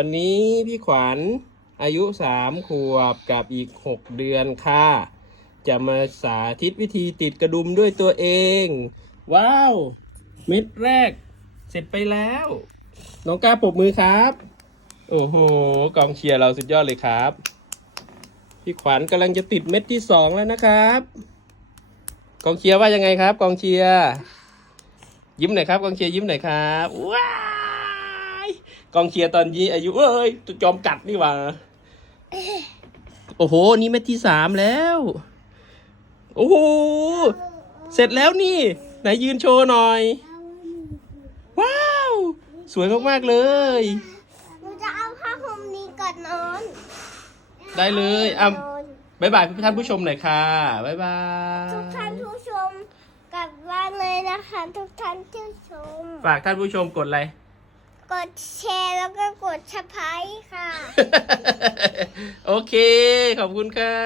วันนี้พี่ขวัญอายุสามขวบกับอีกหกเดือนค่ะ จะมาสาธิตวิธีติดกระดุมด้วยตัวเอง ว้าว เม็ดแรก เสร็จไปแล้ว น้องกล้าปรบมือครับ โอ้โห กองเชียร์เราสุดยอดเลยครับ พี่ขวัญกำลังจะติดเม็ดที่สองแล้วนะครับ กองเชียร์ว่ายังไงครับ กองเชียร์ยิ้มหน่อยครับ กองเชียร์ยิ้มหน่อยครับว้า กองเชียร์ตอนนี้อายุเอ้ยจอมกัดนี่หว่า โอ้โห นี่เม็ดที่สามแล้ว โอ้โห เสร็จแล้วนี่ ไหนยืนโชว์หน่อย ว้าว สวยมาก ๆ เลยหนูจะเอาผ้าห่มนี้ก่อนนอน ได้เลยอะบายบายท่านผู้ชมหน่อยค่ะบายบาย ทุกท่านผู้ชมกลับบ้านเลยนะคะ ทุกท่านผู้ชม ฝากท่านผู้ชมกดอะไร กดแชร์แล้วก็กดชับไพค่ะ โอเค ขอบคุณค่ะ